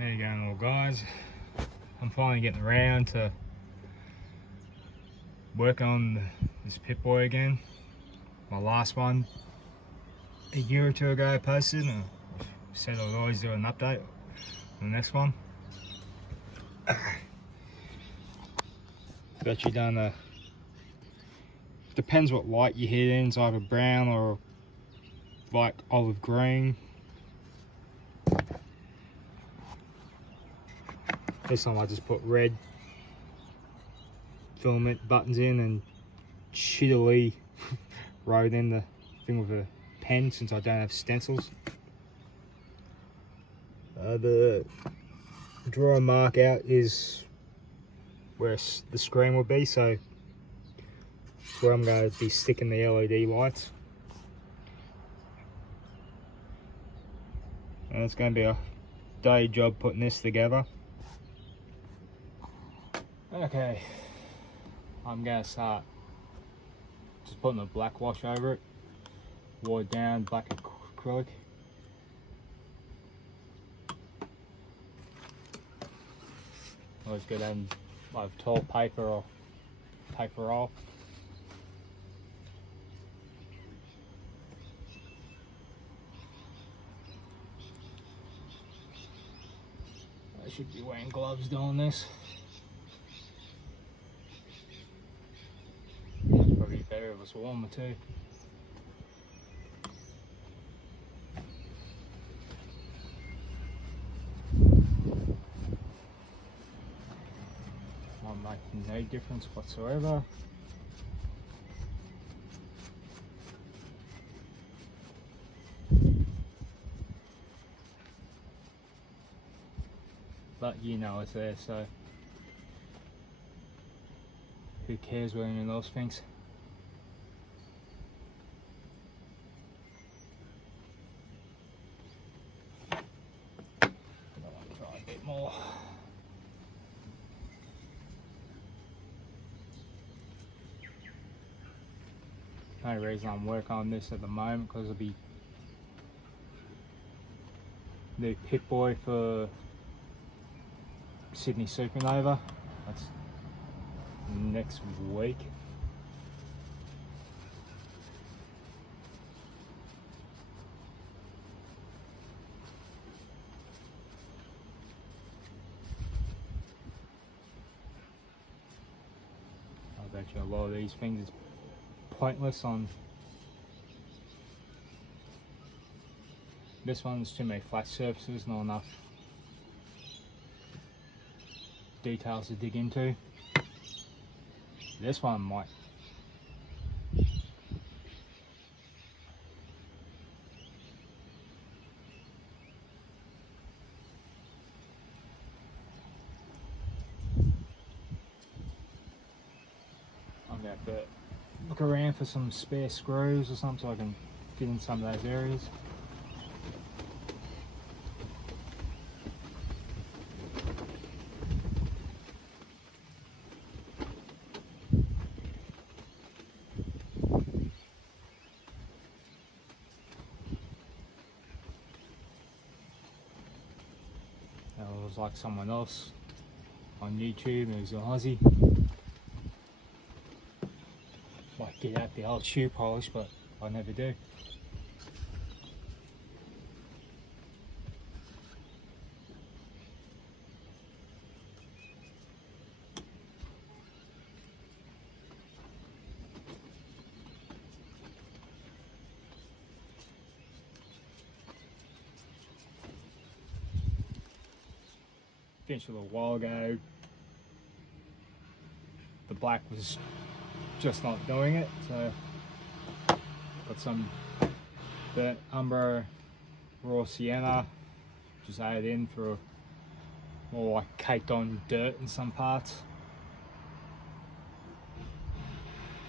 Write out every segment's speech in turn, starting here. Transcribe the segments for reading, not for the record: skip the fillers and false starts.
There you go, little guys. I'm finally getting around to work on this Pip-boy again. My last one a year or two ago I posted, and I said I'd always do an update on the next one. I've actually done a, depends what light you hit in, it's either brown or like olive green. This time I just put red filament buttons in and shittily wrote in the thing with a pen since I don't have stencils. The draw a mark out is where the screen will be, so that's where I'm going to be sticking the LED lights. And it's going to be a day job putting this together. Okay, I'm going to start just putting a black wash over it, watered down black acrylic. Always go down like tall paper or paper roll. I should be wearing gloves doing this. Probably better if it's warmer too. Won't make no difference whatsoever. But you know it's there, so who cares what anyone else thinks? I want to try a bit more. The only reason I'm working on this at the moment because it'll be the Pip-boy for Sydney Supernova. That's next week. I bet you a lot of these things is pointless on this one. There's too many flat surfaces, not enough details to dig into. This one might. I'm gonna have to look around for some spare screws or something so I can fit in some of those areas. It was like someone else on YouTube, who's an Aussie. Might get out the old shoe polish, but I never do. Finished a little while ago. The black was just not doing it, so got some burnt umber raw sienna, just added in for more like caked on dirt in some parts.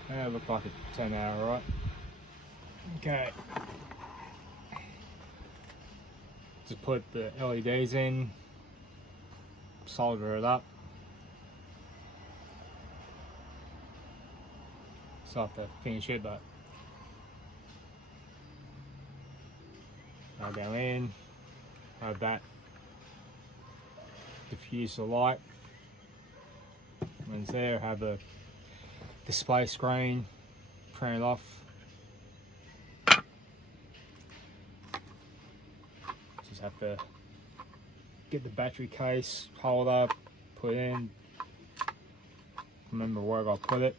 Yeah, it looked like it turned out alright. Okay, just put the LEDs in, solder it up. So I have to finish it, but I'll go in, have that diffuse the light. When it's there, have a display screen, print it off. Just have to get the battery case holder, put in. Remember where I put it.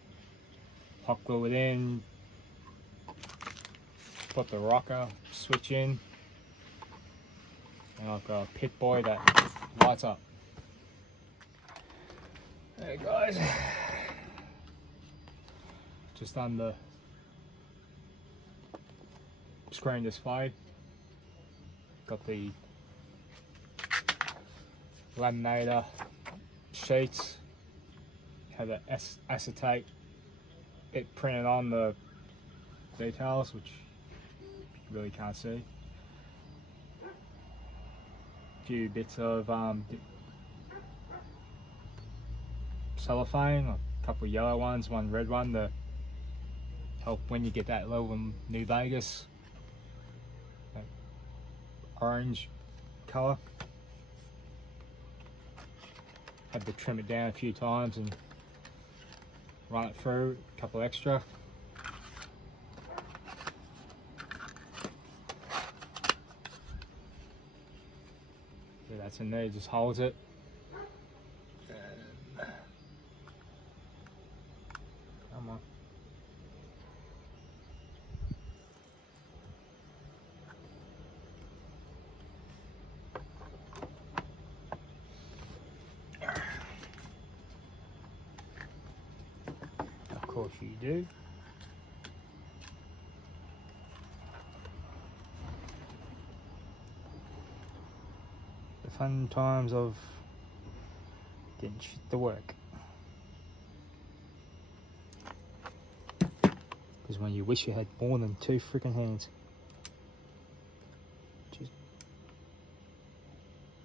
Hot glue it in. Put the rocker switch in. And I've got a Pip-boy that lights up. There guys. Just on the screen display. Got the laminator sheets. Had the acetate it printed on the details, which you really can't see. A few bits of cellophane, a couple of yellow ones, one red one to help when you get that level in New Vegas. That orange colour. Had to trim it down a few times and run it through, a couple extra. Yeah, that's in there, just holds it. Come on. Of course you do. The fun times of getting shit to work. Because when you wish you had more than 2 freaking hands. Just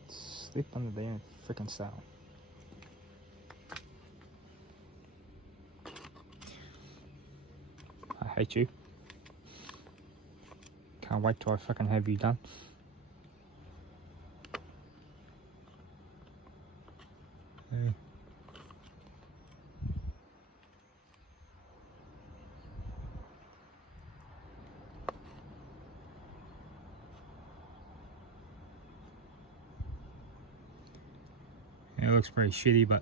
slip under there and freaking start. I hate you. Can't wait till I fucking have you done. Yeah. It looks pretty shitty, but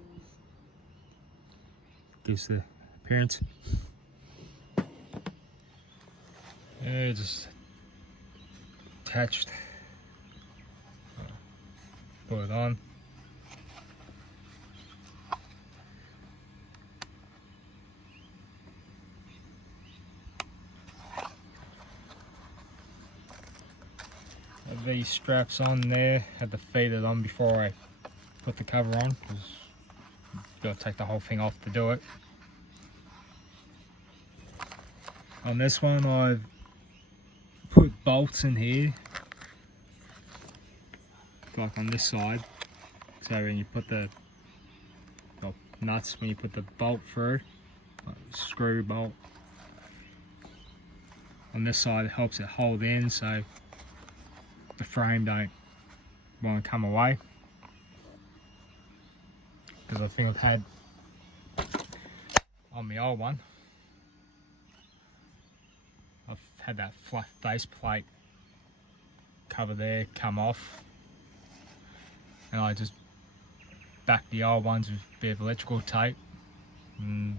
gives the appearance. Yeah, just attached. Put it on. Have these straps on there. Had to feed it on before I put the cover on, because you've got to take the whole thing off to do it. On this one I've put bolts in here, like on this side, so when you put the nuts, when you put the bolt through, like screw bolt on this side, it helps it hold in so the frame don't want to come away. Because I think I've had on my old one, I've had that flat base plate cover there come off, and I just backed the old ones with a bit of electrical tape, and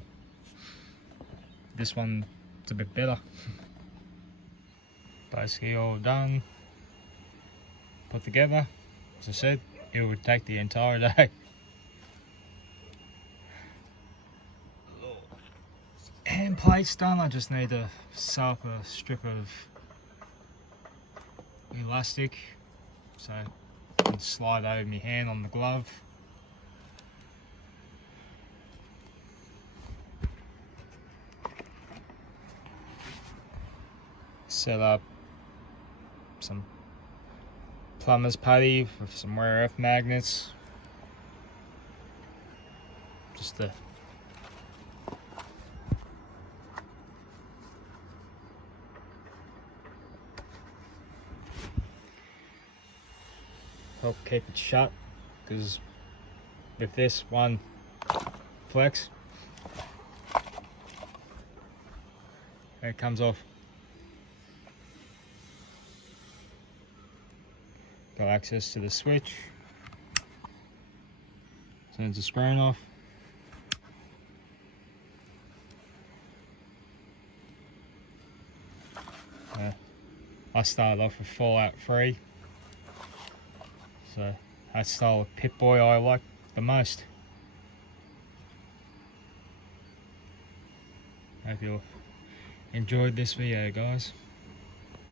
this one it's a bit better. Basically all done, put together. As I said, it would take the entire day. Hand plate's done. I just need to sew up a strip of elastic so I can slide over my hand on the glove. Set up some plumber's putty with some rare earth magnets, just to help keep it shut, because with this one flex, it comes off. Got access to the switch, turns the screen off. I started off with Fallout 3, so that style of Pip-boy I like the most. Hope you enjoyed this video, guys.